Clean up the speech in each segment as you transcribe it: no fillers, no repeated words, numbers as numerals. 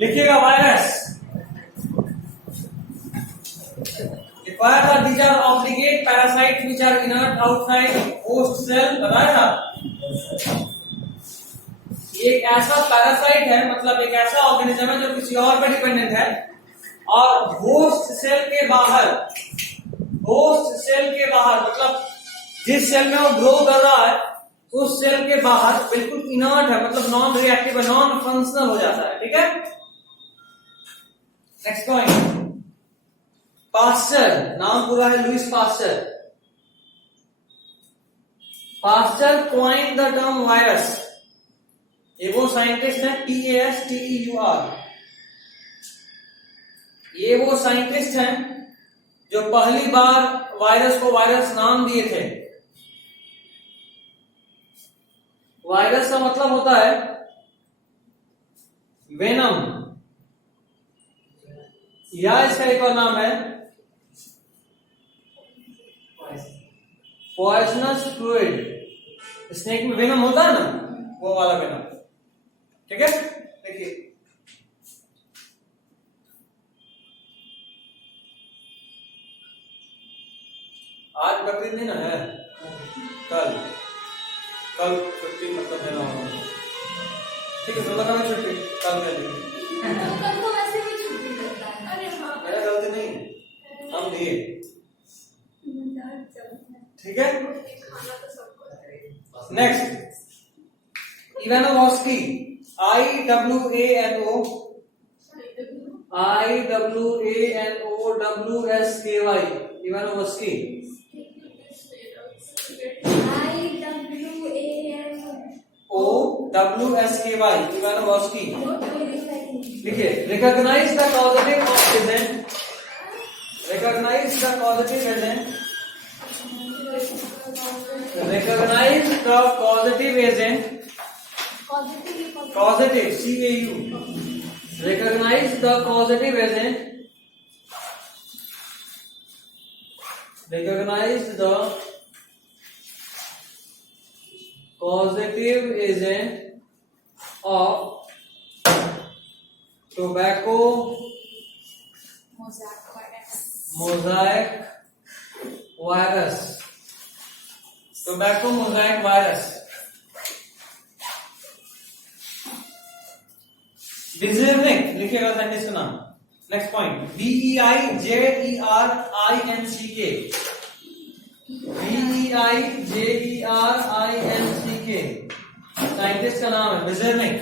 लिखिएगा virus. Fire are these are obligate parasites which are inert outside host cell। बताया था ये एक ऐसा पैरासाइट है, मतलब एक ऐसा ऑर्गेनिज्म है जो किसी और पर डिपेंडेंट है और होस्ट सेल के बाहर, होस्ट सेल के बाहर मतलब जिस सेल में वो ग्रो कर रहा है उस सेल के बाहर बिल्कुल इनर्ट है, मतलब नॉन रिएक्टिव, नॉन फंक्शनल हो जाता है। ठीक है, नेक्स्ट पॉइंट, पास्चर। नाम पूरा है Louis Pasteur. Pasteur coined the term virus. ये वो साइंटिस्ट है, PASTEUR। ये वो साइंटिस्ट हैं जो पहली बार वायरस को वायरस नाम दिए थे। वायरस का मतलब होता है वेनम, या इसका एक और नाम है पॉइजनस फ्लूइड। स्नेक में वेनम होता है ना, वो वाला वेनम। ठीक है, देखिए आज बकरीद दिन है, कल छुट्टी मतलब है ना। ठीक है, 16 का भी छुट्टी, कल कर लीजिए। कल तो वैसे भी छुट्टी करता है। अरे हाँ, मेरा गलती नहीं, हम दिए। ठीक है, खाना तो सबको। Next, Ivanovsky. IWANOWSKY, Ivanovsky. OWSKY, Ivanovsky. देखिए, recognise the positive agent, recognize the causative agent, recognize the causative agent, causative CAU, recognize the causative agent, recognize the causative agent of tobacco mosaic virus, tobacco mosaic virus। डिजर्निक लिखिएगा scientist का नाम। Next point, DEIJERINCK, DEIJERINCK, scientist का नाम है डिजर्निक।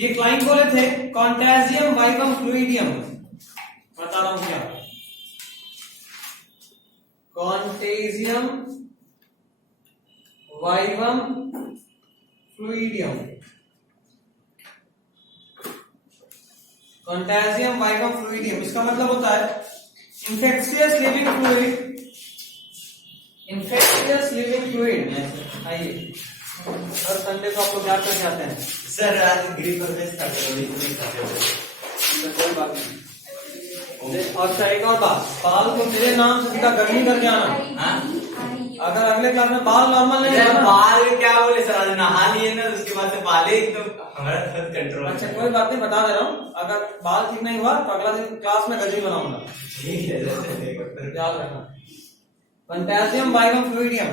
ये client बोले थे contagium vivum फ्लूइडियम। बता रहा हूं क्या, कॉन्टेजियम वाइवम फ्लूइडियम, कॉन्टेजियम वाइवम फ्लूइडियम। इसका मतलब होता है infectious living fluid, infectious living fluid. आइए, हर संडे को आप लोग याद करके आते हैं। सर आज ग्रीन परवेश था, कोई बात नहीं। अच्छा, एक और बात, बाल को मेरे नाम से सीधा गर्मी करके आना। अगर अगले क्लास में बाल नॉर्मल नहीं है, बाल क्या बोले सर, आज नहा लिए ना, उसके बाद से बाल एकदम हमारा खुद कंट्रोल। अच्छा कोई बात नहीं, बता दे रहा हूँ, अगर बाल ठीक नहीं हुआ तो अगला दिन क्लास में गजरी बनाऊंगा। ठीक है सर, याद रखना, कॉन्टेजियम वाइवम फ्लूइडियम।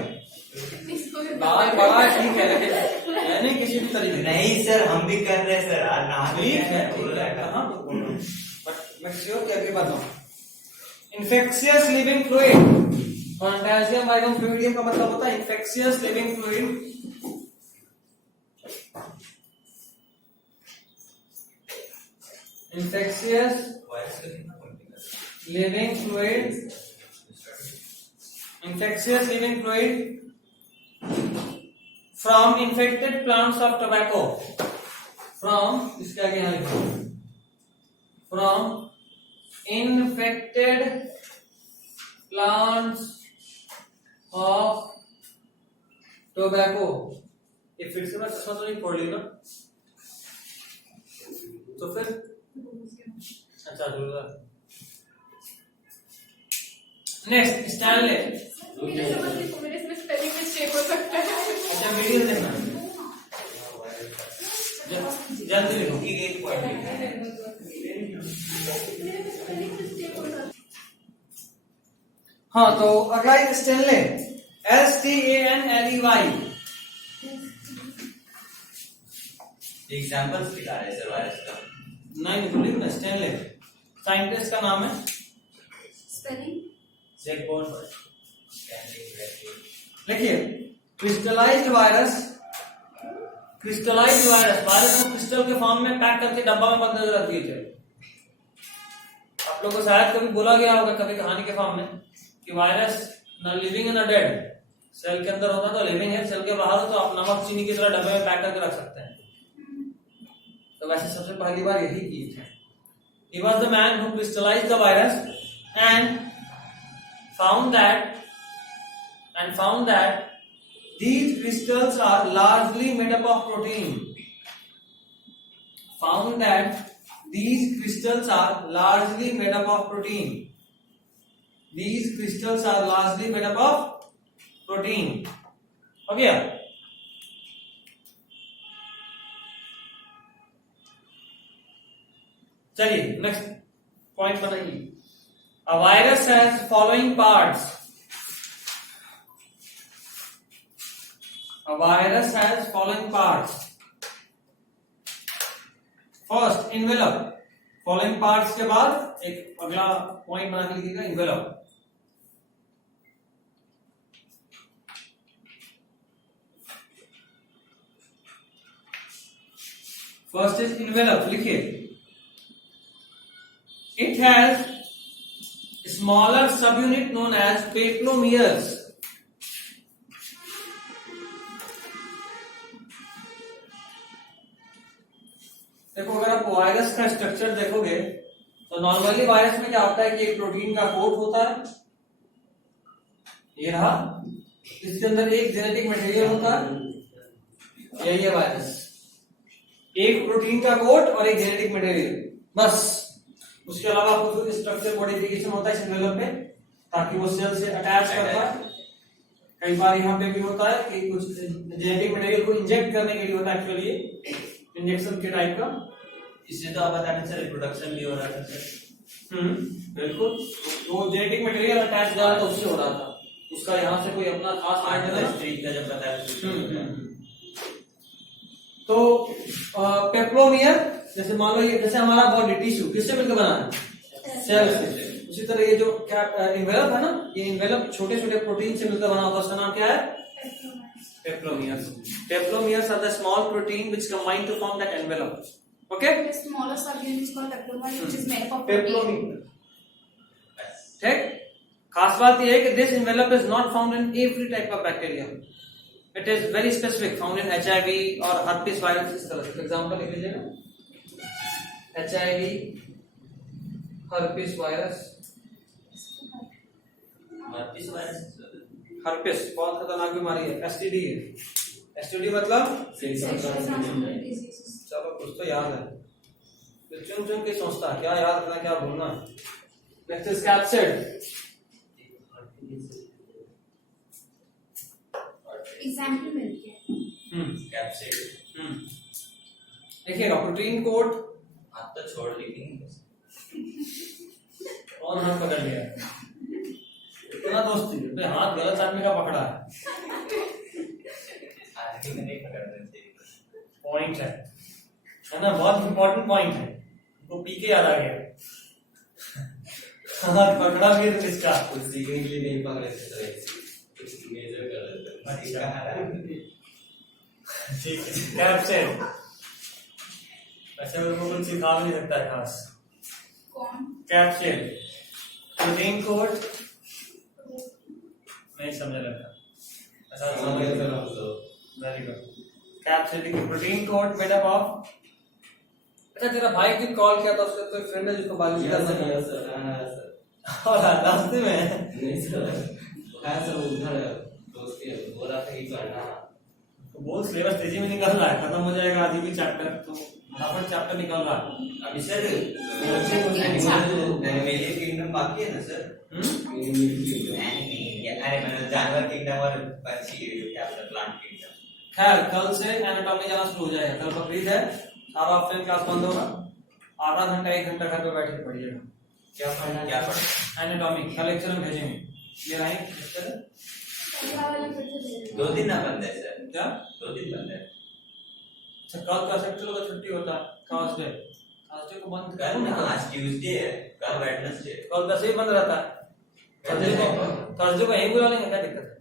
बाल बड़ा है ठीक है, लेकिन मैंने किसी भी तरीके नहीं सर, हम भी कर रहे हैं सर, आज नहा ठीक है, बट मैं श्योर कि अगली बार ना। Infectious living fluid, contagium vivum fluidum का मतलब होता है infectious living fluid. Infectious living fluid, infectious living fluid from infected plants of tobacco, from इसके आगे यहाँ लिखो, from infected plants of tobacco। ये फिर से मैं चश्मा तो नहीं फोड़ ली ना, तो फिर अच्छा जरूर। Next, Stanley. मेरे इसमें स्पेलिंग मिस्टेक हो सकता है। अच्छा वीडियो देखना। जल्दी लिखो। कि एक पॉइंट लिखना है। हाँ, तो अगला एक स्टेनले, STANLEY। एग्जाम्पल्स दिखा रहे हैं सर वायरस का। नहीं बोलिए ना, स्टेनले साइंटिस्ट का नाम है। स्पेलिंग चेक बोर्ड देखिए, क्रिस्टलाइज्ड वायरस वायरस को क्रिस्टल के फॉर्म में पैक करके डब्बा में बंद करके रख दिए थे। आप लोगों को शायद कभी बोला गया होगा कभी कहानी के फॉर्म में कि वायरस न लिविंग न डेड, सेल के अंदर होता तो लिविंग है, सेल के बाहर हो तो आप नमक चीनी की तरह डब्बे में पैक करके रख सकते हैं। तो वैसे सबसे पहली बार यही की थी। He was the man who crystallized the virus and found that these crystals are largely made up of protein. Found that these crystals are largely made up of protein. These crystals are largely made up of protein. हो गया? चलिए next point बनाइए। A virus has following parts. A virus has following parts. First, envelope. Following parts के बाद एक अगला point बना के लिखिएगा, envelope. First is envelope. लिखिए, it has smaller subunit known as pepelomeres. देखो, अगर आप वायरस का स्ट्रक्चर देखोगे तो नॉर्मली वायरस में क्या होता है कि एक प्रोटीन का कोट होता है, ये रहा, इसके अंदर एक जेनेटिक मटेरियल होता है, यही है वायरस, एक प्रोटीन का कोट और एक जेनेटिक मटेरियल, बस। उसके अलावा कुछ स्ट्रक्चर मॉडिफिकेशन होता है इस एनवेलप में ताकि वो सेल से अटैच करता है। कई बार यहाँ पे भी होता है कि कुछ जेनेटिक मटेरियल को इंजेक्ट करने के लिए होता है, एक्चुअली इंजेक्शन के टाइप का। इससे तो आप बता रहे सर रिप्रोडक्शन भी हो रहा था सर। बिल्कुल, वो जेनेटिक मटेरियल अटैच हो रहा था, उससे हो रहा था, उसका यहाँ से कोई अपना खास स्ट्रीट का जब बताया। तो पेप्लोमियर, जैसे मान लो ये जैसे हमारा बॉडी टिश्यू किससे मिलकर बना है, सेल से। उसी तरह ये जो क्या इन्वेलप है ना, ये इन्वेलप छोटे छोटे प्रोटीन से मिलकर बना होता है, उसका नाम क्या है, peplomers. Peplomers are the small protein which combine to form that envelope. Okay, The smaller subunit is called peplomere, which is made up of पेप्लोमियर। ठीक, खास बात ये है कि this envelope is not found in every type of bacteria, it is very specific, found in HIV और herpes virus. इस तरह से एग्जांपल लिख लीजिएगा, HIV, हर्पिस वायरस। हर्पिस बहुत खतरनाक बीमारी है, STD है। STD मतलब चलो कुछ तो याद है, तो चुन चुन के सोचता क्या याद रखना क्या भूलना। Next is capsid. एग्जांपल मिलती है। कैप्सिड। देखिएगा, प्रोटीन कोड आप तो छोड़ लिखेंगे और हाथ पकड़ लिया, इतना दोस्ती तो हाथ गलत आदमी का पकड़ा है। आदमी में नहीं पकड़ते थे। पॉइंट है ना, बहुत इंपॉर्टेंट पॉइंट है, वो पी के याद आ गया। हाथ पकड़ा भी तो किसका, कुछ सीखने के लिए नहीं पकड़े थे, कुछ मेजर कर रहे थे। ठीक है, कैप्सिड। वैसे उनको कुछ सिखा भी नहीं सकता है खास। कौन? कैप्सिड प्रोटीन कोड नहीं समझ लगता, ऐसा समझ लो। Very good. कैप्सिड की protein code made up of. अच्छा, तेरा भाई ने कॉल किया था, उसका तो फ्रेंड है जिसको बायोलॉजी करना है सर। और रास्ते में नहीं सर, है सर, उधर दोस्त के बोल रहा था कि पढ़ना, तो बहुत सिलेबस तेजी में निकल रहा है, खत्म हो जाएगा आधी भी चैप्टर, तो फटाफट चैप्टर निकल रहा है अभी सर। मेरे किंगडम बाकी है ना सर? अरे मतलब जानवर किंगडम और पक्षी क्या प्लांट किंगडम। खैर, कल से एनाटॉमी जाना शुरू हो जाएगा, कल बकरीद है, सारा ऑफलाइन क्लास बंद होगा, आधा घंटा 1 घंटा घर पे बैठ के पढ़िएगा। क्या पढ़ना? एनाटॉमी का लेक्चर हम भेजेंगे, ये रहे लेक्चर। 2 दिन ना बंद है सर। क्या 2 दिन बंद है? अच्छा, कल का सेक्टर का छुट्टी होता है, थर्सडे को बंद कल ना, आज ट्यूसडे है, कल वेडनेसडे। कल वैसे ही बंद रहता है। थर्सडे को यहीं बुला लेंगे, क्या दिक्कत है?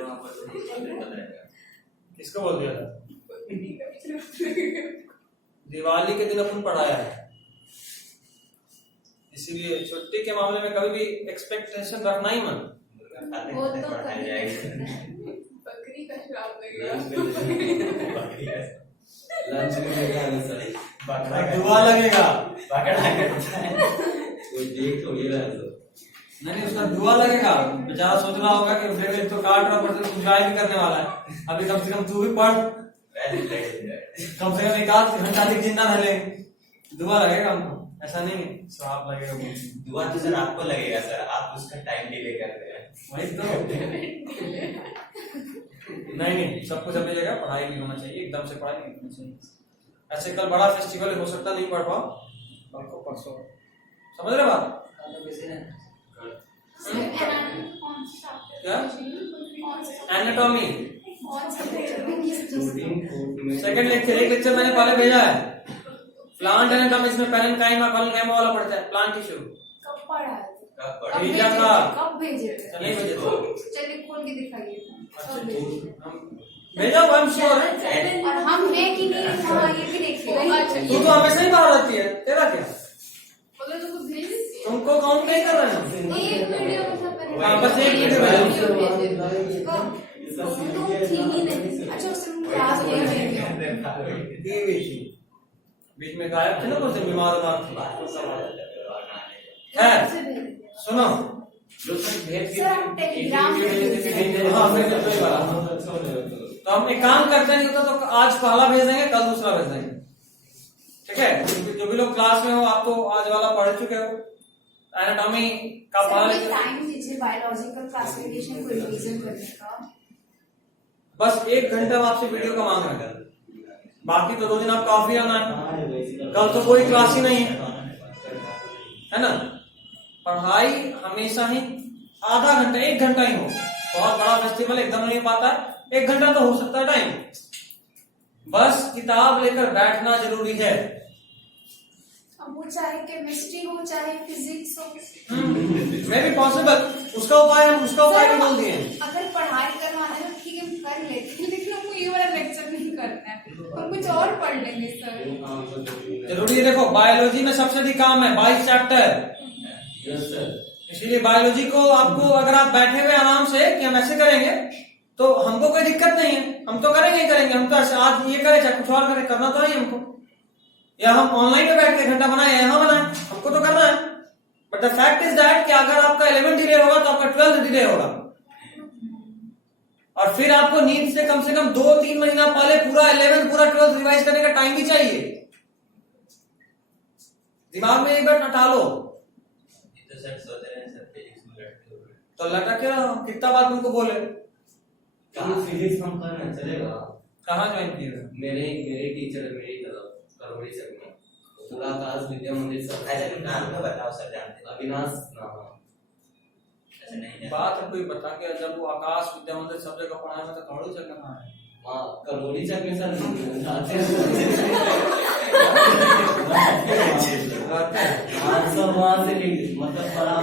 वहाँ पर तो बंद रहेगा। किसको बोल दिया था? दिवाली के दिन अपन पढ़ाया है, इसीलिए छुट्टी के मामले में कभी भी एक्सपेक्टेशन रखना ही मत। वो तो पढ़ाई जाएगी। बकरी का श्राप लगेगा। लंच में क्या है सर? दुआ लगेगा, कोई देख तो ये रहा है नहीं उसका दुआ लगेगा। बेचारा सोच रहा होगा कि ब्रेक तो काट रहा, पर तू एंजॉय भी करने वाला है। अभी कम से कम तू भी पढ़, कम से कम 1 घंटा तक जिंदा रह ले। दुआ लगेगा हमको, ऐसा नहीं है श्राप लगेगा। दुआ तो सर आपको लगेगा सर, आप उसका टाइम डिले कर रहे हैं। वही तो नहीं सब कुछ अपनी जगह, पढ़ाई भी होना चाहिए, एकदम से पढ़ाई नहीं होनी चाहिए। ऐसे कल बड़ा फेस्टिवल हो सकता नहीं पढ़ पाओ, कल को परसों, समझ रहे बात? क्या एनाटॉमी सेकंड लेक्चर, एक लेक्चर मैंने पहले भेजा है। प्लांट एनाटॉमी, इसमें पैरेन्काइमा कॉलोनकाइमा वाला पढ़ता है, प्लांट टिश्यू। कब पढ़ा है? भेजा था, कब भेजे थे? नहीं भेजे थे। चलिए खोल के दिखाइए। भेजा हुआ, I'm sure है। और हम हैं कि नहीं, हाँ ये भी देखिए। तू तो हमेशा ही बाहर रहती है, तेरा क्या? अगर तुमको भेज दीजिए। तुमको काउंट नहीं कर रहे हैं। एक वीडियो मतलब हाँ, बस एक वीडियो तो थी ही नहीं। अच्छा उससे क्लास ले लेंगे। बीच में गायब थे ना, कुछ बीमार थी। खैर सुनो, सर हम टेलीग्राम हाँ मैं तो हम एक काम करते हैं, तो आज पहला भेज देंगे, कल दूसरा भेज देंगे, ठीक है? जो भी लोग क्लास में हो, आप तो आज वाला पढ़ चुके हो। एनाटॉमी का पहला टाइम दीजिए बायोलॉजिकल क्लासिफिकेशन को रिवीजन करने का। बस 1 घंटा आपसे वीडियो का मांग रहा है, बाकी तो 2 दिन आप काफी आना है। कल तो कोई क्लास ही नहीं है ना? पढ़ाई हमेशा ही आधा घंटा 1 घंटा ही हो। बहुत बड़ा फेस्टिवल एकदम नहीं पाता है, 1 घंटा तो हो सकता है टाइम। बस किताब लेकर बैठना जरूरी है। अब वो चाहे केमिस्ट्री हो चाहे फिजिक्स हो, मे भी पॉसिबल, उसका उपाय भी बोल दिए। अगर पढ़ाई करवाना है तो ठीक है कर लेते हैं, लेकिन हमको ये वाला लेक्चर नहीं करना है, हम कुछ और पढ़ लेंगे सर। जरूरी है, देखो बायोलॉजी में सबसे अधिक काम है, 22 चैप्टर। इसीलिए बायोलॉजी को आपको, अगर आप बैठे हुए आराम से कि हम ऐसे करेंगे, तो हमको कोई दिक्कत नहीं है, हम तो करेंगे ही करेंगे। हम तो आज ये करें चाहे कुछ और करें, करना तो नहीं हमको। या हम ऑनलाइन में बैठ के घंटा बनाए, यहाँ बनाए, हमको तो करना है। But the fact is that कि अगर आपका 11 डिले होगा तो आपका 12 डिले होगा, और फिर आपको नींद से कम 2-3 महीना पहले पूरा 11 पूरा 12 रिवाइज करने का टाइम भी चाहिए। दिमाग में एक बार हटा लो, तो लटक क्या कितना बार तुमको बोले। फिजिक्स हम करना चलेगा? कहाँ ज्वाइन किए? मेरे टीचर मेरी तरफ करोड़ी से पूरा आकाश विद्या मंदिर सब। ऐसा नाम तो बताओ सर, जानते हैं? अविनाश नाम। ऐसा नहीं बात है कोई बता के, जब वो आकाश विद्या मंदिर सब जगह पढ़ाए में तो करोड़ी चक्कर कहाँ है? हाँ करोड़ी चक में सर जाते हैं सब वहाँ से मतलब पढ़ा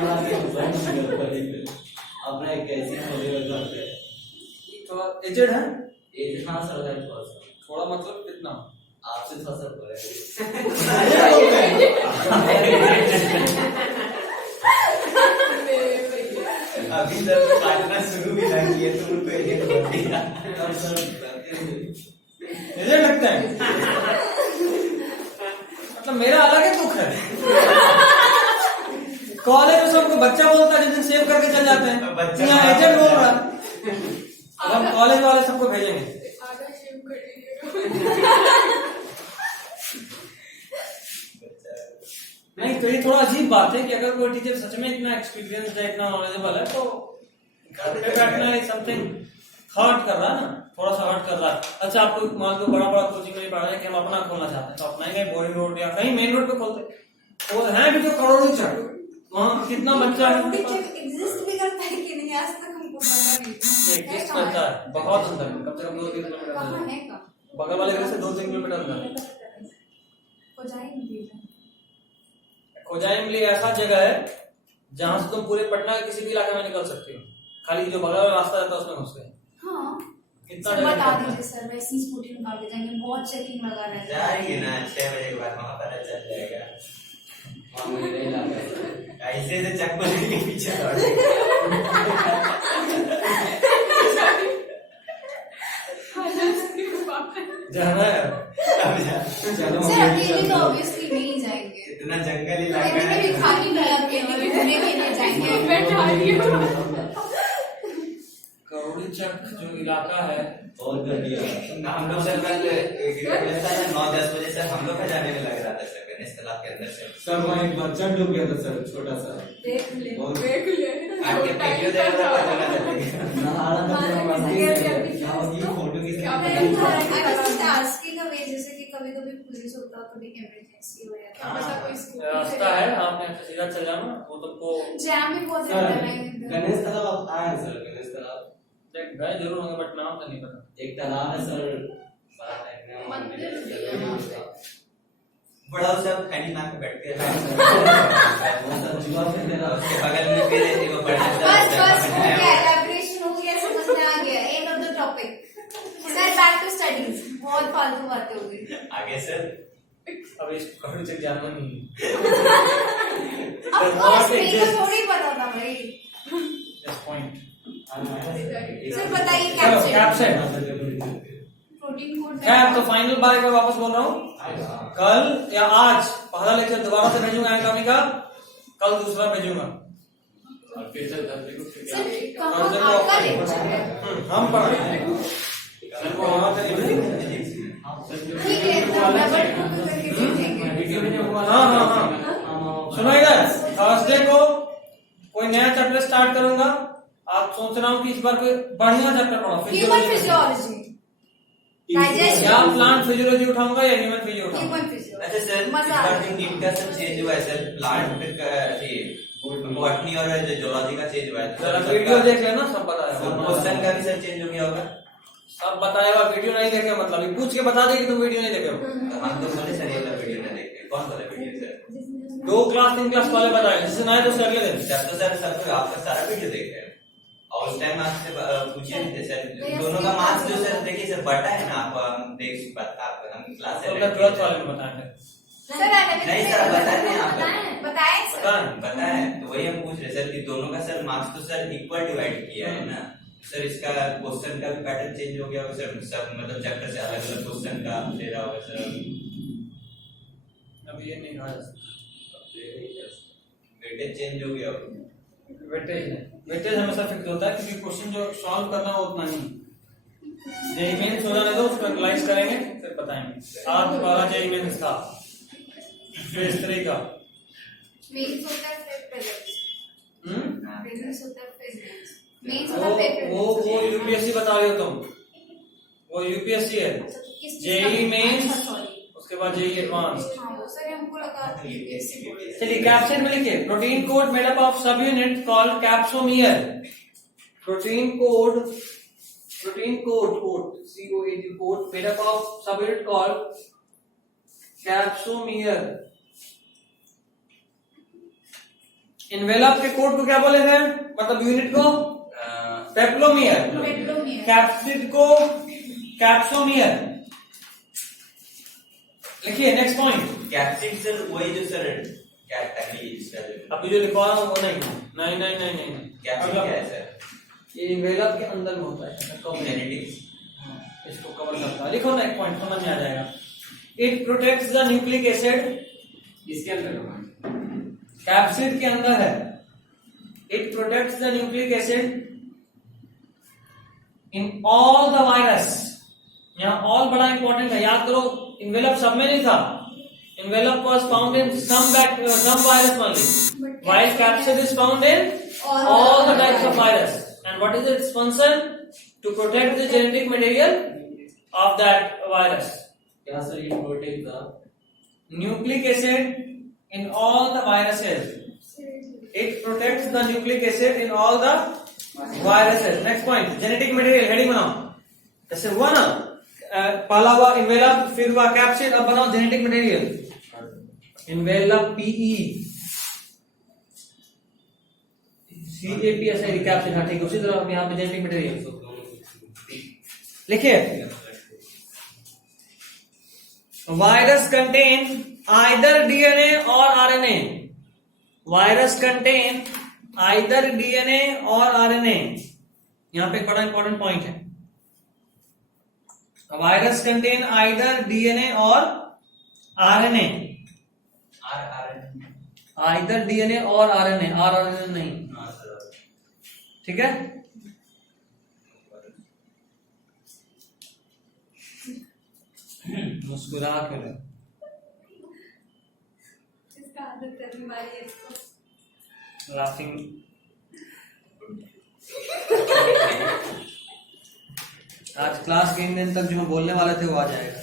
अपना एक ऐसी करते हैं। थोड़ा एजेड है? एज हाँ सर है थोड़ा मतलब कितना? आपसे थोड़ा सर बड़े। अभी तक पढ़ना शुरू भी ना किए तो उनको एजेंट बन गया। एजेड लगता है? मतलब मेरा अलग ही दुख है। कॉलेज में सबको बच्चा बोलता है, जिस दिन सेव करके चल जाते हैं, यहाँ एजेंट बोल रहा है। हम कॉलेज वाले सबको भेजेंगे। नहीं तो ये थोड़ा अजीब बात है कि अगर कोई टीचर सच में इतना एक्सपीरियंस है, इतना नॉलेजेबल है, तो घर पे बैठना है समथिंग थॉट कर रहा है ना, थोड़ा सा हट कर रहा है। अच्छा आपको मान लो बड़ा बड़ा कोचिंग नहीं पढ़ा है कि हम अपना खोलना चाहते हैं, तो अपना ही कहीं बोरिंग रोड या कहीं मेन रोड पे खोलते वो है भी जो करोड़ों चढ़ वहाँ कितना बच्चा है एग्जिस्ट भी करता है कि नहीं आज तक हमको पता नहीं था। एग्जिस्ट करता है बहुत अंदर है, कम से कम 2-3 किलोमीटर कहाँ अंदर है है। का बगल वाले घर से 2-3 किलोमीटर अंदर है। खोजाइमली ऐसा जगह है जहाँ से तुम पूरे पटना के किसी भी इलाके में निकल सकते हो, खाली जो बगल वाला रास्ता रहता है उसमें घुस गए। हाँ कितना सर जगह बता पड़ता है। दीजिए सर, वैसे ही स्कूटी निकाल के जाएंगे, बहुत चेकिंग लगा रहता है। जाएंगे ना 6 बजे के बाद वहाँ पता चल जाएगा। वहाँ मुझे नहीं लगा ऐसे से चक्कर के पीछे दौड़ेंगे। जाना है चलो सर अकेले तो ऑब्वियसली नहीं जाएंगे, इतना जंगल इलाका मैंने है। भी खाली नहीं अकेले घूमने के लिए जाएंगे। करोड़ी चक जो इलाका है बहुत घटिया। ना हम लोग सर कल 9-10 बजे सर हम लोग का जाने में लग रहा था सर गणेश तालाब के अंदर से। सर वहाँ एक बच्चा डूब गया था सर, छोटा सा। देख ले बहुत- देख ले आके वीडियो देखा था पता चलेगा। नहा रहा था मेरा हाँ, मस्ती ये से। भी यहाँ उसकी फोटो की क्या साथ- मैं आस्किंग अ वे, जैसे कि कभी कभी पुलिस होता है, कभी इमरजेंसी हो जाता है, ऐसा कोई स्कूटी रास्ता है, आपने सीधा चल जाना, वो तुमको जैम भी बहुत सर रहता है। गणेश तालाब आप आए हैं सर? गणेश तालाब देख गए जरूर होंगे बट नाम तो नहीं पता। एक तालाब है सर, बड़ा टाइम में वहाँ मंदिर मंदिर भी है वहाँ पे। बड़ा सब खैनी नाक में बैठ के वो सर जुआ खेलने रहा उसके बगल में फिर वो बड़ा बस बस हो गया, एलैबोरेशन हो गया, समझ में आ गया। End of the topic sir, back to studies. बहुत फालतू बातें हो गई। आगे सर अब इस करोड़ी चक जाना नहीं है। ऑफ कोर्स मेरे को थोड़ी पता था भाई। Just point। सर बताइए चलो कैप्शन कैप्शन प्रोटीन कोड खैर तो फाइनल बार एक बार वापस बोल रहा हूँ, कल या आज पहला लेक्चर दोबारा से भेजूंगा एनाटॉमी का, कल दूसरा भेजूंगा। और फिर से 10 को छुट्टी सर होगी। कहाँ आपका लेक्चर है? हम पढ़ रहे हैं वो वहाँ पे नहीं भेजेंगे। ठीक है, तब डबल बुक करके भेजेंगे। हाँ हाँ हाँ सुनो इधर, थर्सडे को कोई नया चैप्टर स्टार्ट करूंगा। आप सोच रहा हूँ कि इस बार कोई बढ़िया चैप्टर पढ़ो, ह्यूमन फिजियोलॉजी, या डाइजेशन, प्लांट फिजियोलॉजी उठाऊंगा या ह्यूमन फिजियो उठाऊंगा। Human physiology. अच्छा सर इस मजा बार आ जो नीट का सब चेंज हुआ है सर, प्लांट का बॉटनी और जूलॉजी का चेंज हुआ है जरा वीडियो देख लेना, सब बताया होगा। क्वेश्चन का भी सर चेंज हो गया होगा। सब बताया हुआ, वीडियो नहीं देखे मतलब ये पूछ के बता दे कि तुम वीडियो नहीं देखे हो। तो हम तो बोले सर ये वाला वीडियो ना देखे। कौन वाला वीडियो सर? 2 क्लास 3 क्लास वाले बताए, जिससे ना है तो अगले दिन। जब तो सर सब आपका सारा वीडियो देख रहे हैं और उस टाइम आपसे पूछे नहीं थे सर, दोनों का मार्क्स जो सर देखिए सर बटा है ना, आपको हम देख पाता आपको हम क्लास तो मैं 12th वाले में बताए थे। सर नहीं सर बताए नहीं आप बताएं सर। बताए तो वही हम पूछ रहे सर कि दोनों का सर मार्क्स तो सर इक्वल डिवाइड किया है ना सर, इसका क्वेश्चन का भी पैटर्न चेंज हो गया होगा सर, सब मतलब चैप्टर से अलग अलग क्वेश्चन का ले रहा होगा सर। अब ये नहीं कहा जा सकता, वेटेज चेंज हो गया होगा। वेटेज हमेशा फिक्स होता है क्योंकि क्वेश्चन जो सॉल्व करना हो उतना ही। जेई मेंस हो जाने दो, उसको एनालाइज करेंगे फिर बताएंगे। आज वाला जेई मेंस था फेज 3 का। मेंस होता है फिर प्रेजेंस, हम्म प्रेजेंस होता है फिर मेंस, मेंस होता है फिर वो यूपीएससी बता रहे हो तुम, वो यूपीएससी है। जेई मेंस उसके बाद जेई एडवांस। हाँ वो सर हमको लगा चलिए कैप्शन में लिखिए, protein code made up of सब unit called capsomere. Protein code COAD code made up of सब यूनिट कॉल्ड कैप्सोमियर। इन्वेलप के कोड को क्या बोले थे, मतलब यूनिट को पेप्लोमियर, पेप्लोमियर, कैप्सिड को कैप्सोमियर। लिखिए नेक्स्ट पॉइंट। कैप्सिड सर वही जो सर कैटेगरी इसका जो अभी जो लिखवा रहा हूँ वो नहीं। कैप्सिड क्या है सर? ये इन्वेलप के अंदर में होता है, जेनेटिक्स। इसको कवर करता है। लिखो ना एक पॉइंट, समझ में आ जाएगा। It protects the nucleic acid, इसके अंदर होगा। कैप्सिड के अंदर है। It protects the nucleic acid in all the virus. यहाँ ऑल बड़ा इंपॉर्टेंट है, याद करो। इन्वेलप सब में नहीं था, envelope was found in some virus only, while capsid is found in all the types of virus. And what is its function? to protect the genetic material of that virus. क्या sir ये protect the Nucleic acid in all the viruses. It protects the nucleic acid in all the viruses. Next point, genetic material heading बनाओ. जैसे हुआ ना पहला हुआ envelope, फिर हुआ capsid, अब बनाओ genetic material. Envelope PE CAPSID capsid, हाँ ठीक है. उसी तरह यहाँ पे genetic material लिखिए. Virus contain either DNA or RNA. Virus contain either DNA or RNA. यहाँ पे एक बड़ा इंपॉर्टेंट पॉइंट है. Virus contain either DNA or RNA. Either DNA or RNA. RNA नहीं. ठीक है. मुस्कुरा कर इसका आदत करने वाली है इसको। लाफिंग. आज क्लास के इन दिन तक जो बोलने वाले थे वो आ जाएगा.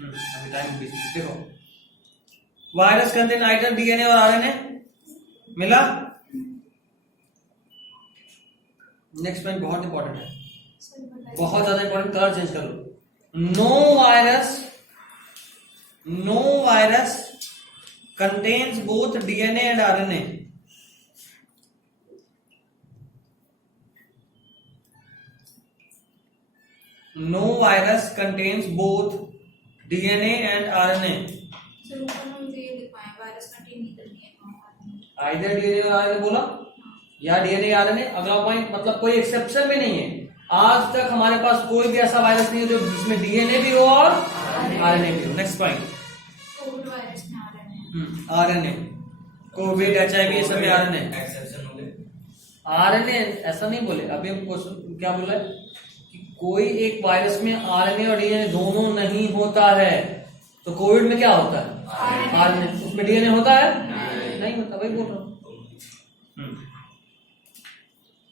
अभी टाइम देखो. वायरस कंटेन आइटम डीएनए और आरएनए मिला. नेक्स्ट पॉइंट बहुत इंपॉर्टेंट है, बहुत ज्यादा इंपॉर्टेंट. कलर चेंज कर लो. No virus contains both DNA and RNA. No virus contains both DNA and RNA. Sir ऊपर में मुझे ये लिखवाएं वायरस कंटेन नहीं करनी है. Either DNA और RNA बोला या DNA RNA. अगला पॉइंट मतलब कोई एक्सेप्शन भी नहीं है. आज तक हमारे पास कोई भी ऐसा वायरस नहीं है जो जिसमें डीएनए भी हो और आरएनए भी हो. नेक्स्ट पॉइंट, कोविड वायरस में आरएनए. कोविड एचआईवी ये सब में आरएनए. एक्सेप्शन हो गए. आरएनए ऐसा नहीं बोले. अभी हम क्वेश्चन क्या बोला है कि कोई एक वायरस में आरएनए और डीएनए दोनों नहीं होता है. तो कोविड में क्या होता है? आरएनए. उसमें डीएनए होता है? नहीं होता. वही बोल रहा हूँ.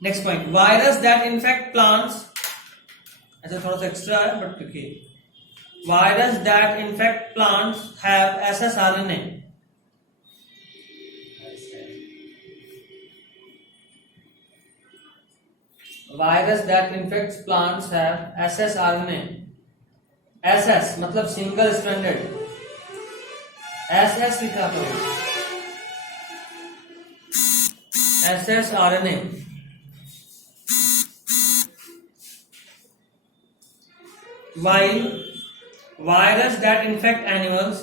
Next point, virus that infect plants. ऐसा थोड़ा सा एक्स्ट्रा है बट देखिए. Virus that infect plants have एसएसआरएनए. Virus that infects plants have एसएसआरएनए. SS मतलब सिंगल स्ट्रैंडेड. एसएस लिखा करो. एसएसआरएनए. While virus that infect animals,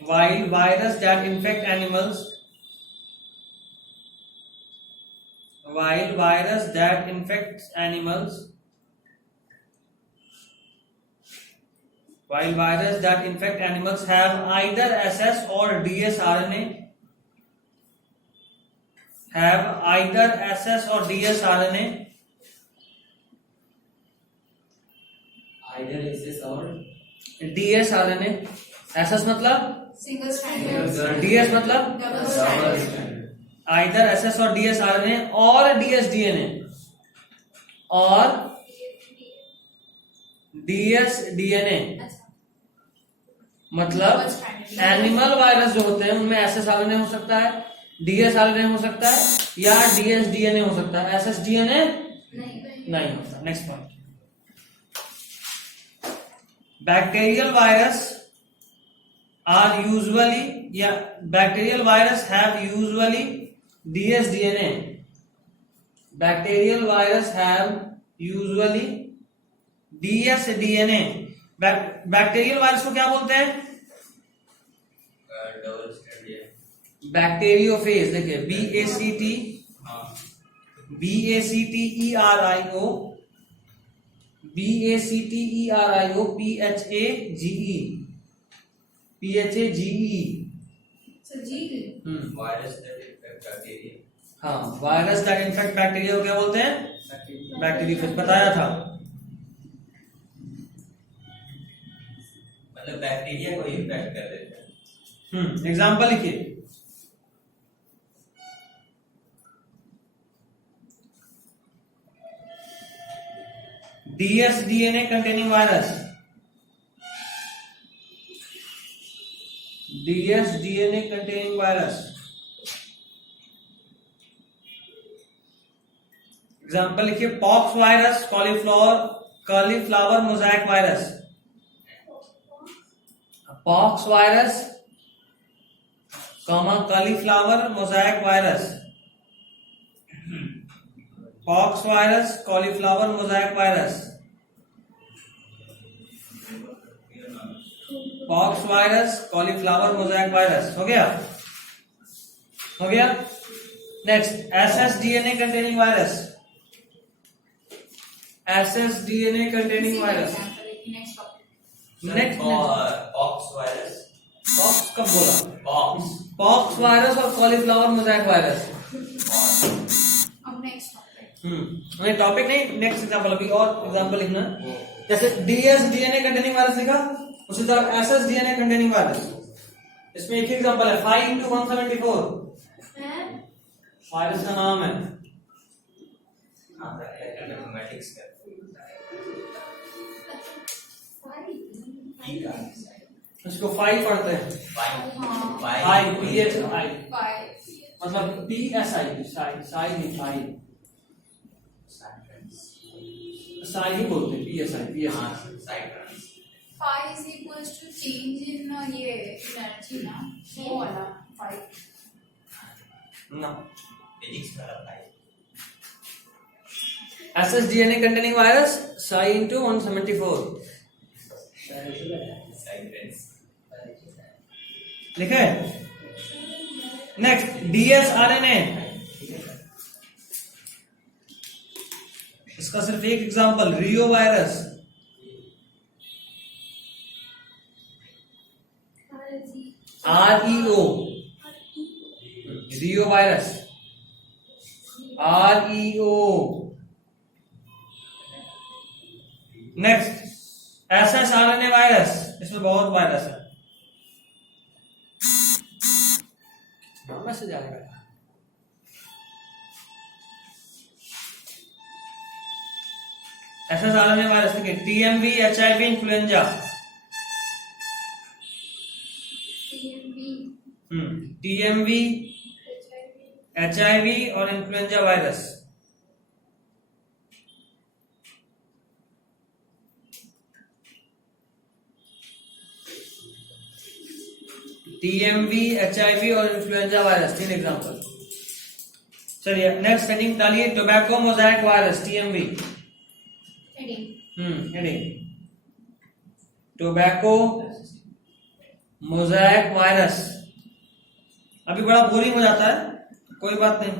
while virus that infect animals, while virus that infects animals, while virus that infect animals have either SS or DS RNA, have either SS or DS RNA. आइडर SS और DS RNA. SS मतलब single stranded. DS मतलब double stranded. either SS और DS RNA और DS DNA और DS DNA. मतलब animal virus जो होते हैं उनमें SS RNA हो सकता है, DS RNA हो सकता है या DS DNA हो सकता है. SS DNA नहीं होता. Next point, bacterial virus are usually bacterial virus have usually dsDNA. Bacterial virus have usually dsDNA. Bacterial virus को क्या बोलते हैं? Double standard. बैक्टीरियोफेज. देखिए BACT BACTERIO BACTERIO PHAGE. Sir ji virus that infect bacteria. हाँ, virus that infect bacteria को क्या बोलते हैं? बैक्टीरियोफेज. बताया था. मतलब बैक्टीरिया को इन्फेक्ट कर देता है. एग्जाम्पल लिखिए. dsDNA containing virus, dsDNA containing virus. Example लिखिए, pox virus, cauliflower mosaic virus. Pox virus, cauliflower mosaic virus. Pox virus, cauliflower mosaic virus. Pox virus, cauliflower mosaic virus. हो गया, हो गया. Next, SSDNA containing virus, SSDNA containing virus. Next topic. Next, pox virus. Pox कब बोला? Pox virus और cauliflower mosaic virus. अब next topic. नहीं topic नहीं, नेक्स्ट एग्जांपल. अभी और एग्जांपल लिखना. जैसे dsDNA containing वायरस लिखा, उसी तरह SSDNA containing वायरस. इसमें एक ही एग्जांपल है, 5x174 वायरस का नाम है. मैथमेटिक्स का इसको 5 पढ़ते हैं. Five PHI five. मतलब PSI, साई नहीं, साई ही बोलते हैं. PSI. Five is equals to change in ये एनर्जी ना, वो वाला फाइव. ना. फिजिक्स वाला five. SSDNA containing virus, psi into 174. लिखा है. नेक्स्ट, dsRNA. इसका सिर्फ एक example, reo virus. REO, reo virus. REO. नेक्स्ट, SSRNA वायरस. इसमें बहुत वायरस है. मैसेज आएगा. SSRNA virus. ठीक है, TMV, HIV, influenza. TMV, HIV और इन्फ्लुएंजा वायरस. TMV, HIV और इन्फ्लुएंजा वायरस. 3 एग्जांपल. चलिए नेक्स्ट हेडिंग डालिए, tobacco Mosaic virus, TMV. Heading tobacco Mosaic virus. अभी बड़ा बोरिंग हो जाता है, कोई बात नहीं,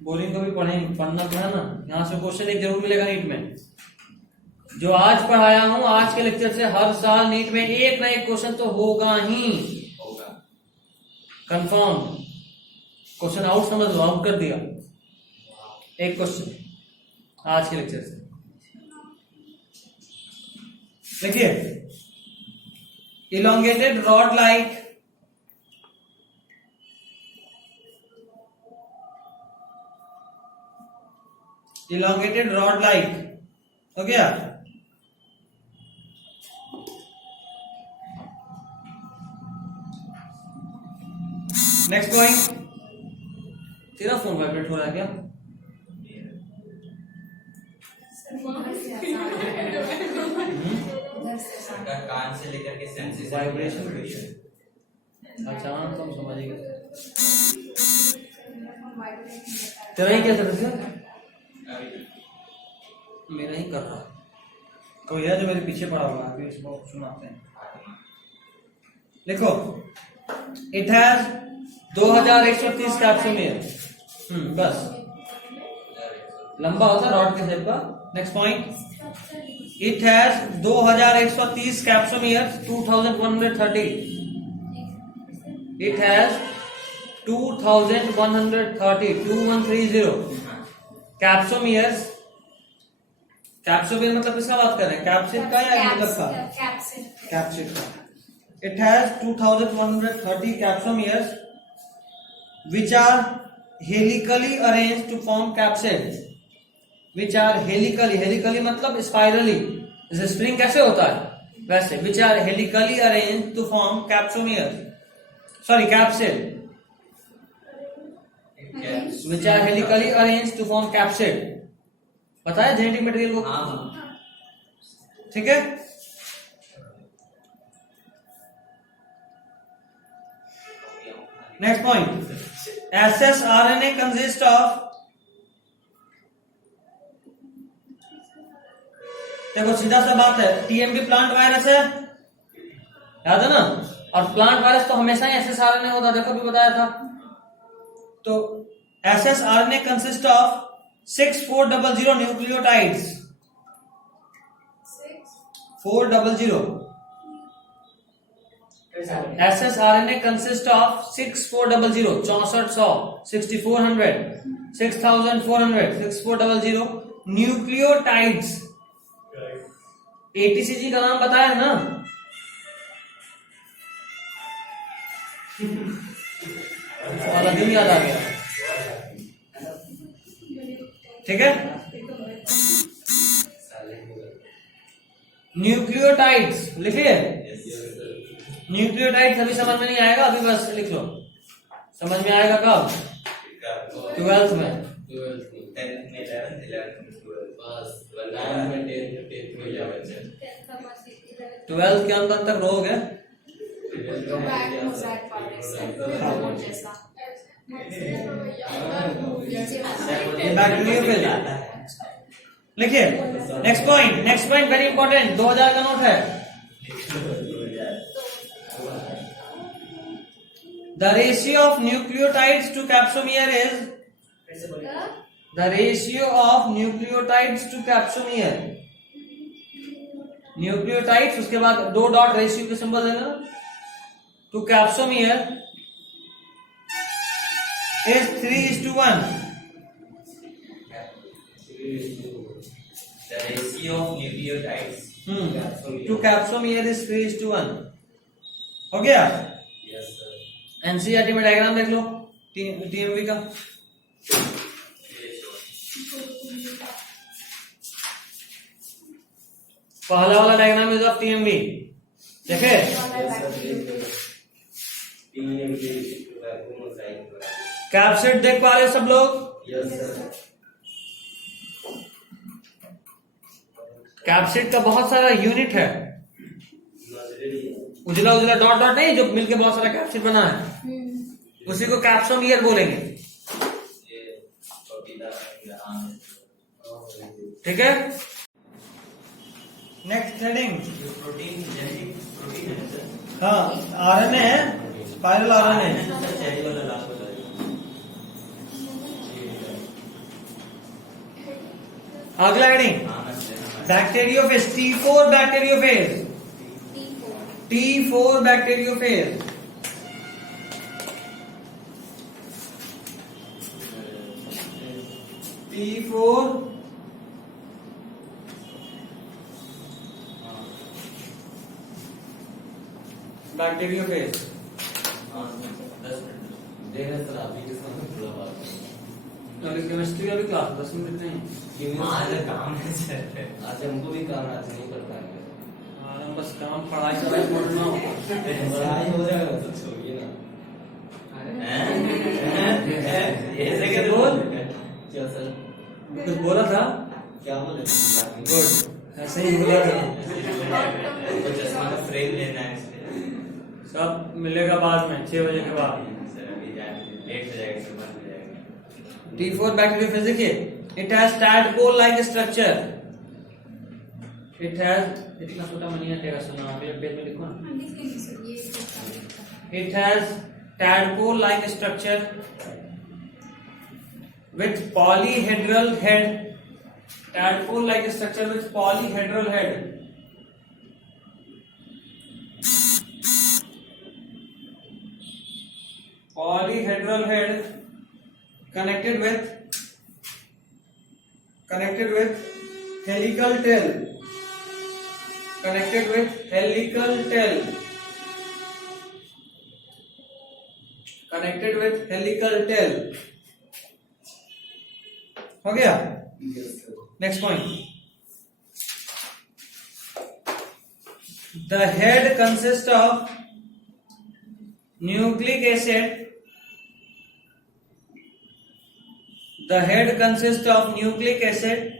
बोरिंग को भी पढ़ना तो है ना. यहाँ से क्वेश्चन एक जरूर मिलेगा नीट में. जो आज पढ़ाया हूं, आज के लेक्चर से हर साल नीट में एक ना एक क्वेश्चन तो होगा ही, कंफर्म. क्वेश्चन आउट समझ लो, आउट कर दिया एक क्वेश्चन आज के लेक्चर से. देखिए, इलोंगेटेड रॉड लाइक हो गया. Next point. तेरा फोन वाइब्रेट हो रहा है क्या? कान से लेकर के सेंसेस वाइब्रेशन. अच्छा तुम समझिए. तेरा ही क्या कर रहा है? मेरा ही कर रहा है. कोई है जो मेरे पीछे पड़ा हुआ है, अभी इसको सुनाते हैं. देखो, इट हैज 2130 कैप्सोमियर. बस लंबा होता है रॉड के शेप का. Next point, it has 2130 capsomere 2130. It has 2130 capsomeres. Capsomere मतलब किसका बात कर रहे हैं? कैप्सिड का या एंगुलर का? कैप्सिड का. It has 2130 capsomeres which are helically arranged to form capsids. Which are helically, helically मतलब स्पाइरली, जैसे स्प्रिंग कैसे होता है वैसे, which are helically arrange to form capsomere, sorry capsid, which are helically arrange to form capsid. पता है genetic material को? हाँ ठीक है। Next point, SSRNA consist of, देखो सीधा सा बात है, टीएमवी प्लांट वायरस है, याद है ना, और प्लांट वायरस तो हमेशा ही एसएसआरएनए होता, देखो भी बताया था। तो SSRNA consist of 6400 nucleotides, 400, SSRNA consist of 6400, 6400, 6400, 6400, 6400 nucleotides. ATCG का नाम बताया है ना, वाला दिन याद आ गया। ठीक है, न्यूक्लियोटाइड्स लिखिए। न्यूक्लियोटाइड्स अभी समझ में नहीं आएगा, अभी बस लिख लो, समझ में आएगा कब? 12th में। 12th के अंदर तक रहोगे। लिखिए नेक्स्ट पॉइंट वेरी इंपॉर्टेंट, 2000 का नोट है। The ratio of nucleotides to capsomere is, the ratio of nucleotides to capsomere, nucleotides उसके बाद 2 डॉट रेशियो के सिंबल देना, to capsomere is 3:1. The ratio of nucleotides to capsomere is 3:1. हो गया? Yes sir. NCERT में diagram देख लो TMV का। पहला वाला डायग्राम इज ऑफ टीएमवी, देखे? कैप्सिड देख पा रहे सब लोग? Yes sir. कैप्सिड का बहुत सारा यूनिट है, उजला उजला डॉट डॉट नहीं, जो मिलके बहुत सारा कैप्सिड बना है, उसी को कैप्सोमियर बोलेंगे। ठीक है, next heading, protein, genetic protein है सर। हाँ आरएनए है, स्पाइरल आरएनए। चेरी वाला लास्ट वाला अगला heading, bacteriophage, T4 bacteriophage, T4 bacteriophage. T4 bacteriophage. देना सर आप ही के साथ थोड़ा बात केमिस्ट्री का भी क्लास 10 मिनट नहीं, आज काम है सर। आज हमको भी काम आज नहीं कर पाएंगे। बस काम पढ़ाई कराई पढ़ना होगा। पढ़ाई हो जाएगा तो छोड़िए ना। ऐसे क्या बोल? क्या सर? कुछ बोला था? क्या बोले? गुड, ऐसे ही बोला था। चश्मा का फ्रेम लेना है इसलिए। सब मिलेगा बाद में 6 बजे के बाद। सर अभी लेट हो जाएगा, सुबह हो जाएगा। T4 बैक्टीरियोफेज देखिए, it has tadpole like structure, it has, इतना छोटा मनी हटेगा, सुना अगले पेज में लिखो ना, it has tadpole like structure with polyhedral head, tadpole like structure with polyhedral head, polyhedral head connected with helical tail, connected with helical tail, connected with helical tail। हो गया? Yes, sir. Next point. The head consists of nucleic acid. The head consists of nucleic acid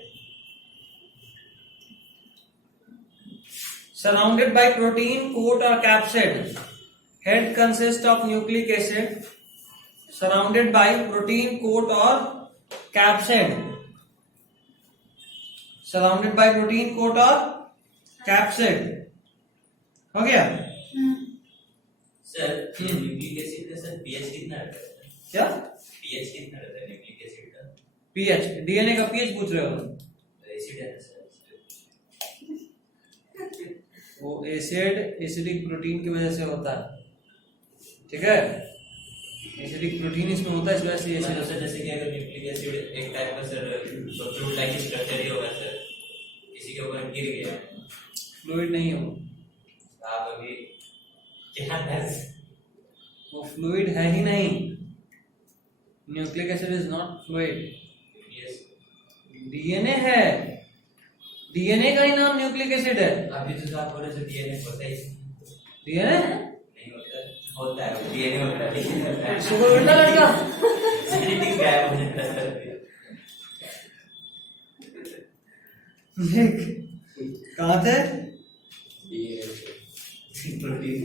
surrounded by protein coat or capsid. Head consists of nucleic acid surrounded by protein coat or capsid. Surrounded by protein coat or capsid. हो गया sir ये nucleic acid का sir pH कितना रहता है? क्या pH कितना रहता है न्यूक्लिक एसिड का? पीएच डीएनए का पीएच पूछ रहे हो एसिड है ना सर? वो एसिड एसिडिक प्रोटीन की वजह से होता है ठीक है एसिडिक प्रोटीन इसमें होता है इस वजह से मतलब एसिड सर जैसे कि अगर न्यूक्लिक एसिड एक टाइप का सर फ्लूइड लाइक स्ट्रक्चर ही होगा सर किसी के ऊपर गिर गया फ्लूइड नहीं हो आप अभी क्या है वो फ्लूइड है ही नहीं nucleic acid is not fluid yes DNA है डीएनए का ही नाम न्यूक्लिक एसिड है अभी तो आप बोले सर डीएनए होता ही डीएनए नहीं होता है डीएनए होता है लेकिन होता है सुपर बेटा लड़का सिंथेटिक गायब हो जाता है देख कहाँ थे प्रोटीन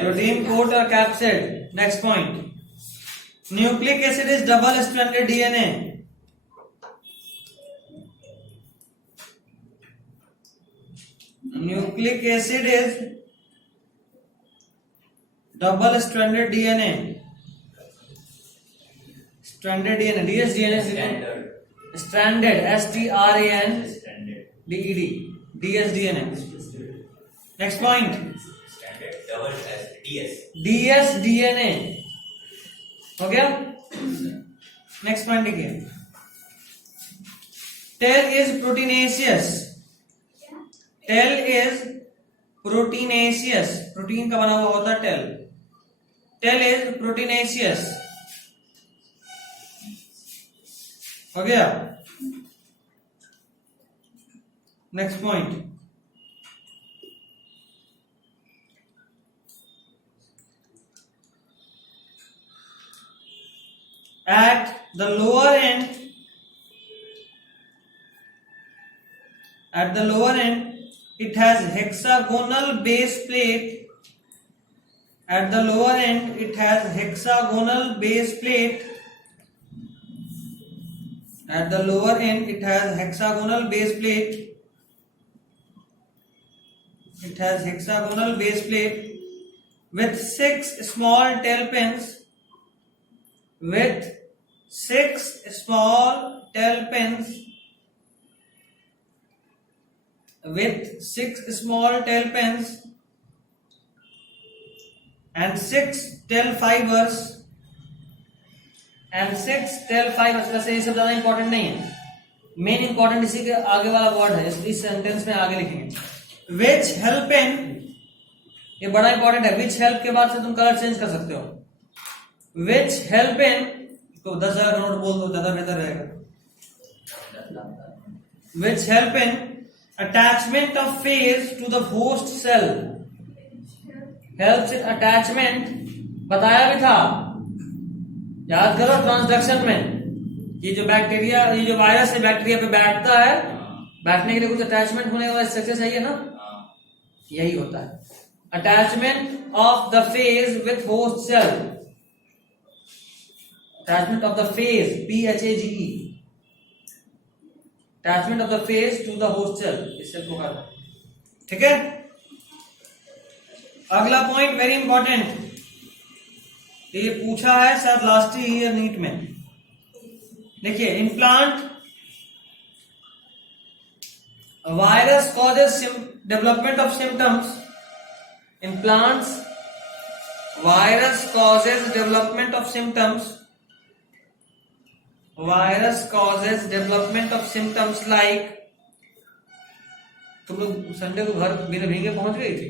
प्रोटीन कोट और capsid next point nucleic acid is double stranded DNA nucleic acid is double stranded DNA stranded DNA DS DNA standard stranded STRAN standard DED DS DNA next point standard double DS DS DNA हो गया next point देखिए tail is proteinaceous tail is proteinaceous protein का बना हुआ होता है tell is proteinaceous हो गया next point at the lower end it has hexagonal base plate at the lower end it has hexagonal base plate at the lower end it has hexagonal base plate it has hexagonal base plate with 6 small tail pins with 6 small tail pins with 6 small tail pins and 6 tail fibers वैसे ये सब ज्यादा important नहीं है main important इसी के आगे वाला वर्ड है इस सेंटेंस में आगे लिखेंगे विच हेल्प इन ये बड़ा इंपॉर्टेंट है विच हेल्प के बाद से तुम कलर चेंज कर सकते हो विच हेल्प इन तो 10,000 का नोट बोल दो ज्यादा बेहतर रहेगा which help in attachment of phage to the host cell helps in attachment बताया भी था याद करो ट्रांसडक्शन में ये जो बैक्टीरिया ये जो वायरस है बैक्टीरिया पे बैठता है बैठने के लिए कुछ अटैचमेंट होने वाला स्ट्रक्चर चाहिए ना यही होता है attachment of the phage with host cell attachment of the phase PHAGE attachment of the phase to the host cell इस सेल को करना ठीक है अगला पॉइंट वेरी इंपॉर्टेंट ये पूछा है सर लास्ट ईयर नीट में देखिए in plant virus causes development of symptoms in plants virus causes development of symptoms virus causes development of symptoms like तुम लोग संडे को घर बिना भीगे पहुंच गई थी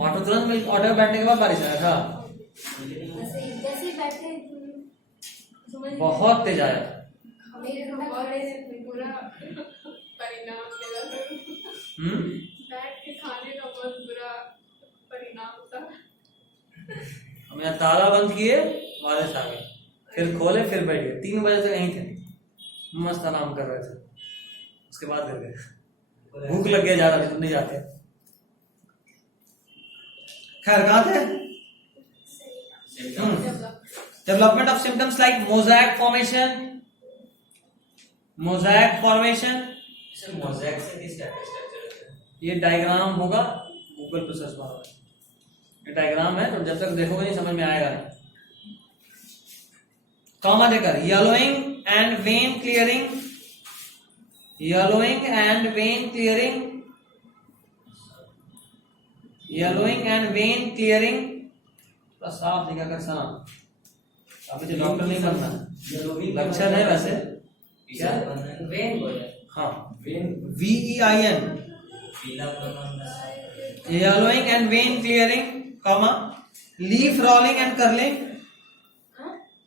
ऑटो तुरंत में ऑटो में बैठने के बाद बारिश आया था? जैसे ही बैठे समझ बहुत तेज आया। मेरे को पूरा परिणाम मिला बैठ के खाने का बहुत बुरा परिणाम था। हम यहाँ ताला बंद किए, बारिश आ गई, फिर खोले, फिर बैठ गए। 3 बजे तक यहीं थे, मस्त आराम कर रहे थे। उसके बाद कर गए, भूख लग गया, जा रहा नहीं जाते। खैर कहाँ थे? Development of symptoms like mosaic formation. Mosaic formation, sir mosaic से किस टाइप का स्ट्रक्चर होता है? ये डायग्राम होगा, गूगल पे सर्च मारो, ये डायग्राम है, तो जब तक देखोगे नहीं समझ में आएगा। कॉमा देकर yellowing and when clearing, yellowing and when clearing, yellowing and when clearing. साफ दिखा कर सना, अभी तो डॉक्टर नहीं बनना, लक्षण है वैसे। क्या वेन बोले? हाँ, वेन VEIN, पीला बनना। yellowing and vein clearing, comma, leaf rolling and curling,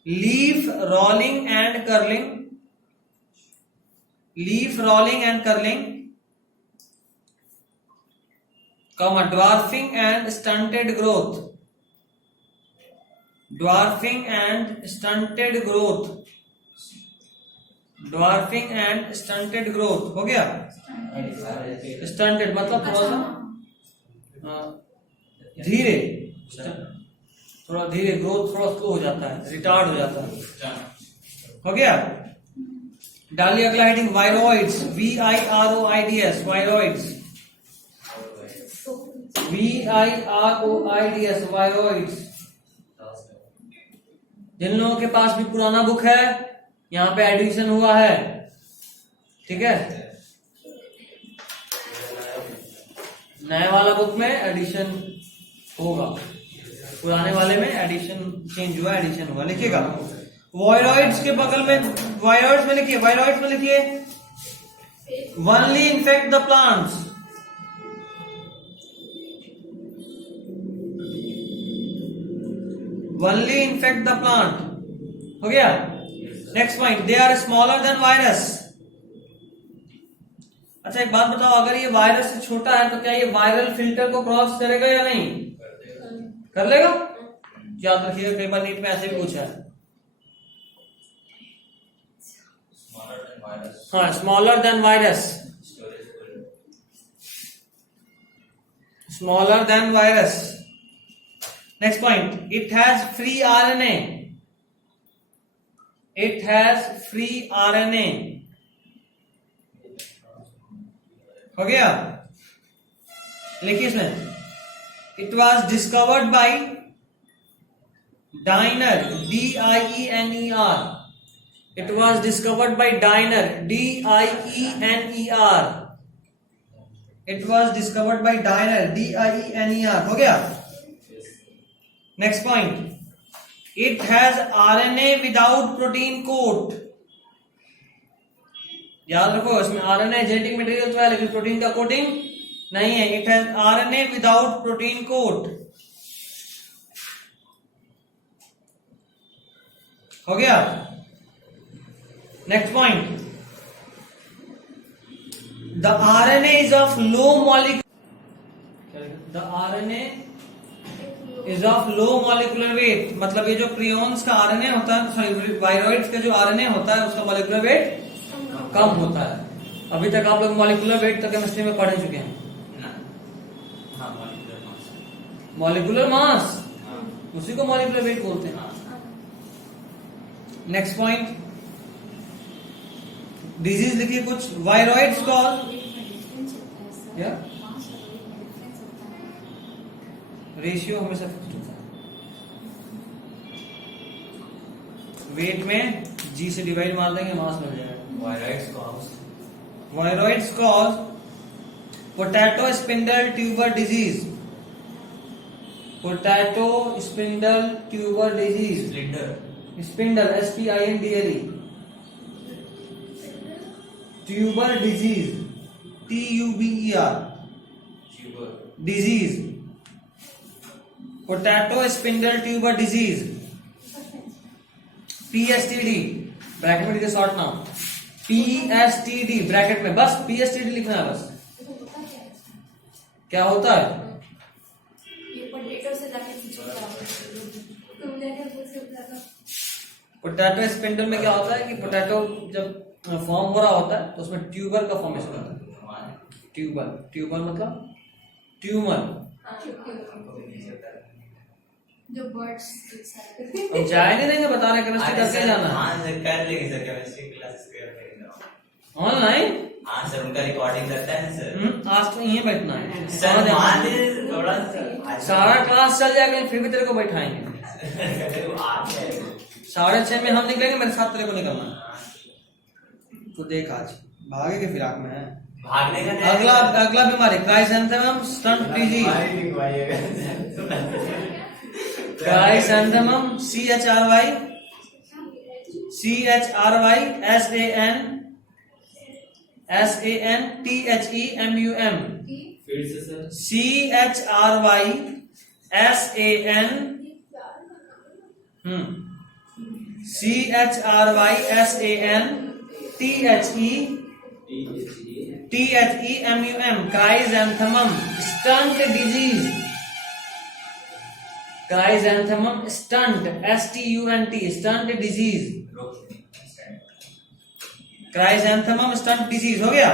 leaf rolling and curling, leaf rolling and curling, comma, dwarfing and stunted growth, dwarfing and stunted growth, dwarfing and stunted growth। हो गया? Stunted मतलब थोड़ा सा धीरे, थोड़ा धीरे, growth थोड़ा slow हो जाता है, रिटार्ड हो जाता है। हो गया? डालिए अगला heading, viroids, VIROIDS, viroids, VIROIDS, viroids. जिन लोगों के पास भी पुराना बुक है, यहाँ पे एडिशन हुआ है, ठीक है? नए वाला बुक में एडिशन होगा, पुराने वाले में एडिशन चेंज हुआ, एडिशन हुआ। लिखिएगा वायरॉइड्स के बगल में, वायरॉइड्स में लिखिए, वायरॉइड्स में लिखिए only infect the plants, only infect the plant. हो गया? Next point, they are smaller than virus. अच्छा एक बात बताओ, अगर ये वायरस से छोटा है तो क्या ये वायरल फिल्टर को क्रॉस करेगा या नहीं? कर लेगा। याद रखिएगा, कई बार नीट में ऐसे भी पूछा है। हाँ, smaller than virus, smaller than virus. Next point, it has free RNA, it has free RNA। हो गया? लिखिए इसमें, it was discovered by Diener, DIENER, it was discovered by Diener, DIENER, it was discovered by Diener, DIENER। हो गया? Next point, it has RNA without protein coat. याद रखो, इसमें RNA genetic material तो है, लेकिन प्रोटीन का कोटिंग नहीं है। It has RNA without protein coat. हो गया? Next point, the RNA is of low molecular, the RNA is of low molecular weight. मतलब ये जो प्रियॉन्स का RNA होता है, सॉरी वायरॉइड्स का जो RNA होता है, उसका मॉलिक्यूलर वेट कम होता है। अभी तक आप लोग मॉलिक्यूलर वेट तक केमिस्ट्री में पढ़ चुके हैं ना? हाँ, मॉलिक्यूलर मास। मॉलिक्यूलर मास, हाँ, उसी को मॉलिक्यूलर वेट बोलते हैं। नेक्स्ट पॉइंट, डिजीज लिखिए कुछ, वायरॉइड्स कॉज, या रेशियो हमेशा फिक्स्ड होता है, वेट में G से डिवाइड मार देंगे, मास मिल जाएगा। Viroids cause potato spindle tuber disease, potato spindle tuber disease, spindle SPINDLE, tuber disease TUBER, disease. Potato spindle tuber disease, PSTD bracket में लिखे शॉर्ट नाम, PSTD ब्रैकेट में बस PSTD लिखना है बस। क्या होता है? ये पोटैटो से जाके पूछो, तुम जाके पूछो। पोटैटो स्पिंडल में क्या होता है कि पोटैटो जब फॉर्म हो रहा होता है तो उसमें ट्यूबर का फॉर्मेशन होता है। ट्यूबर मतलब ट्यूमर। जो बर्ड्स हम जाए नहीं देंगे, बता रहे केमिस्ट्री करके जाना है हाँ सर, कर लेंगे सर, केमिस्ट्री क्लासेस कर लेंगे ऑनलाइन। हाँ सर, उनका रिकॉर्डिंग करता है सर। आज तो यहीं बैठना है सर मान लीजिए थोड़ा सा सारा क्लास चल जाएगा फिर भी तेरे को बैठाएंगे। 6:30 में हम निकलेंगे, मेरे साथ तेरे को निकलना है। तो देख आज भागे के फिराक में है। भागने का नहीं। अगला बीमारी chrysanthemum stunt disease. Chrysanthemum CHRY SANTHEMUM फिर से sir CHRY SAN CHRYSANTHEMUM chrysanthemum stunt disease. Chrysanthemum stunt STUNT stunt disease. Chrysanthemum stunt disease हो गया।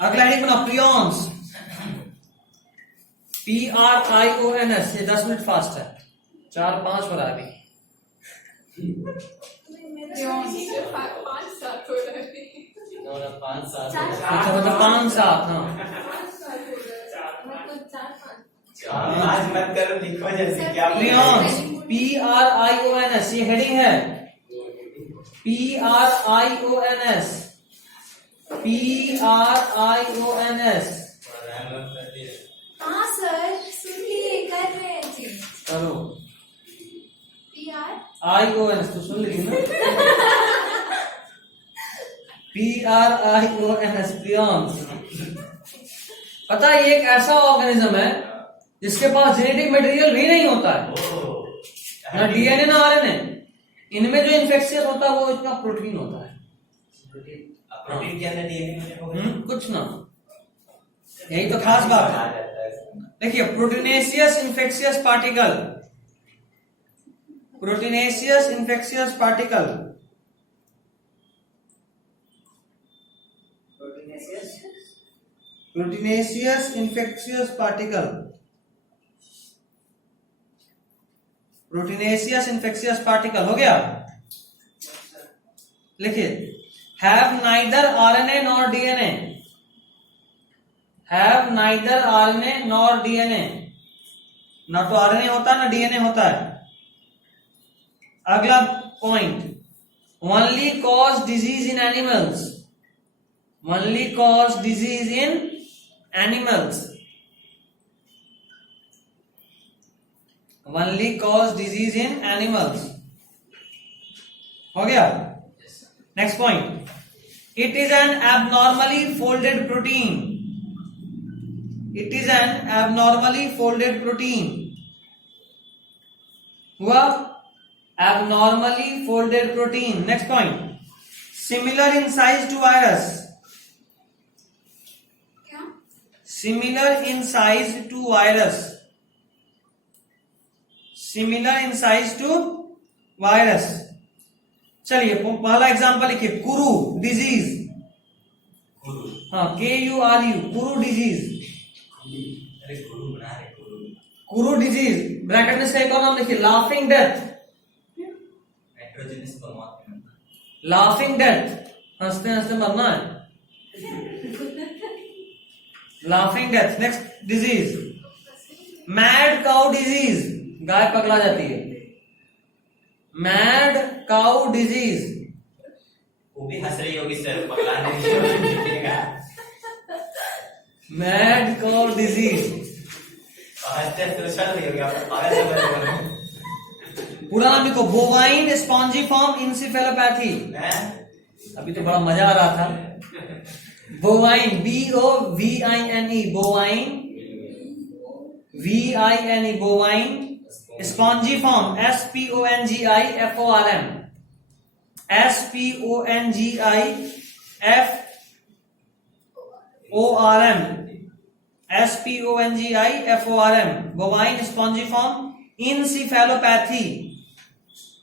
अगला हेडिंग बना प्रियॉन्स, PRIONS। ये 10 मिनट फास्ट है, 4-5 हो रहा है अभी। 5-7 हो रहे हैं। 5-7 अच्छा मतलब 5-7। हाँ आज मत करो, लिखो जैसे क्या प्रियॉन्स PRIONS ये हेडिंग है। PRIONS हाँ सर सुनिए, कर रहे हैं जी। करो PR IONS तो सुन ली ना। PRIONS prions. पता है ये एक ऐसा ऑर्गेनिज्म है जिसके पास जेनेटिक मटेरियल भी नहीं होता है, ना DNA ना RNA। इनमें जो इन्फेक्शियस होता है वो इसका प्रोटीन होता है। प्रोटीन के अंदर DNA में कुछ ना, यही तो खास बात है। देखिए proteinaceous infectious particle, proteinaceous infectious particle, proteinaceous infectious particle, proteinaceous infectious particle हो गया। लिखिए have neither RNA nor DNA, have neither RNA nor DNA। ना तो RNA होता है ना DNA होता है। अगला point, only cause disease in animals, only cause disease in animals, only cause disease in animals हो गया। Next point, it is an abnormally folded protein, it is an abnormally folded protein हुआ, abnormally folded protein. Next point, similar in size to virus, क्या? Similar in size to virus, similar in size to virus. चलिए पहला example लिखिए, कुरु disease. हाँ KURU कुरु disease, अरे गुरु बना रहे कुरु डिजीज। ब्रैकेट में से एक और नाम लिखिए, लाफिंग डेथ, नाइट्रोजनस परमात्मा। लाफिंग डेथ, हंसते हंसते मरना है, laughing death. Next disease, mad cow disease, गाय पकड़ा जाती है, मैड काउ डिजीज। वो भी हंस रही होगी सर, पकड़ाने के लिए। Mad cow disease. हंसते सोशल नहीं होगी, आप पागल समझ रहे हो। पूरा नाम लिखो, बोवाइन स्पॉन्जिफॉर्म इंसेफेलोपैथी। अभी तो बड़ा मजा आ रहा था। Bovine BOVINE, bovine VINE bovine, spongiform SPONGIFORM, SPONGIFORM, bovine spongiform encephalopathy,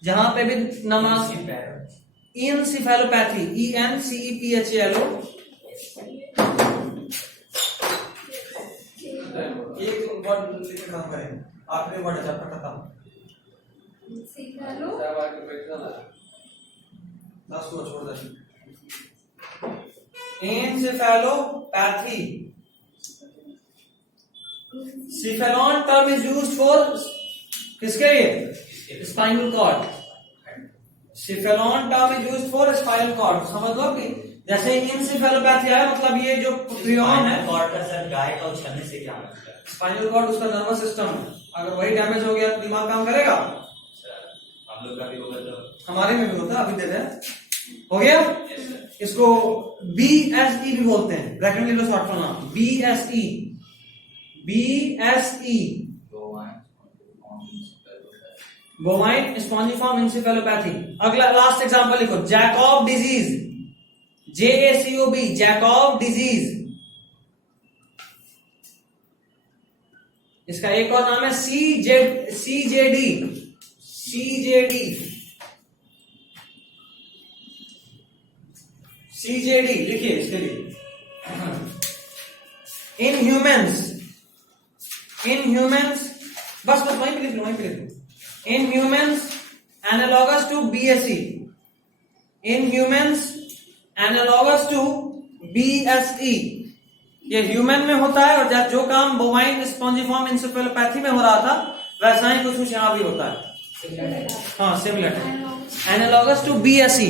जहां पे भी नमाज encephalopathy ENCEPHALO, एक वर्ड लिख खत्म करें, आखिरी वर्ड है चैप्टर खत्म। सीखा लो साहब आके बैठ जाना। 10 को छोड़ दे। Encephalopathy, cephalon term is used for किसके लिए? Spinal cord. cephalon term is used for spinal cord, समझ लो कि जैसे encephalopathy है मतलब ये जो prion है, कॉर्ड का सर गाय का उछलने से क्या मतलब है? स्पाइनल कॉर्ड उसका नर्वस सिस्टम है, अगर वही डैमेज हो गया तो दिमाग काम करेगा? सर हम लोग का भी होगा तो हमारे में भी होता है, अभी दे दें। हो गया? इसको BSE भी बोलते हैं, ब्रैकेट में लो शॉर्ट फॉर्म नाम BSE, बोवाइन स्पॉन्जिफॉर्म एंसेफेलोपैथी। अगला लास्ट एग्जांपल लिखो, Jakob disease, JACOB, Jakob disease. इसका एक और नाम है CJD, लिखिए इसके लिए। इन ह्यूमंस, बस वहीं पे लिख लो। In humans analogous to BSE, ये ह्यूमन में होता है, और जो काम बोवाइन स्पॉन्जिफॉर्म एंसेफेलोपैथी में हो रहा था वैसा ही कुछ यहां भी होता है। हाँ, सिमिलर, एनालॉगस टू BSE।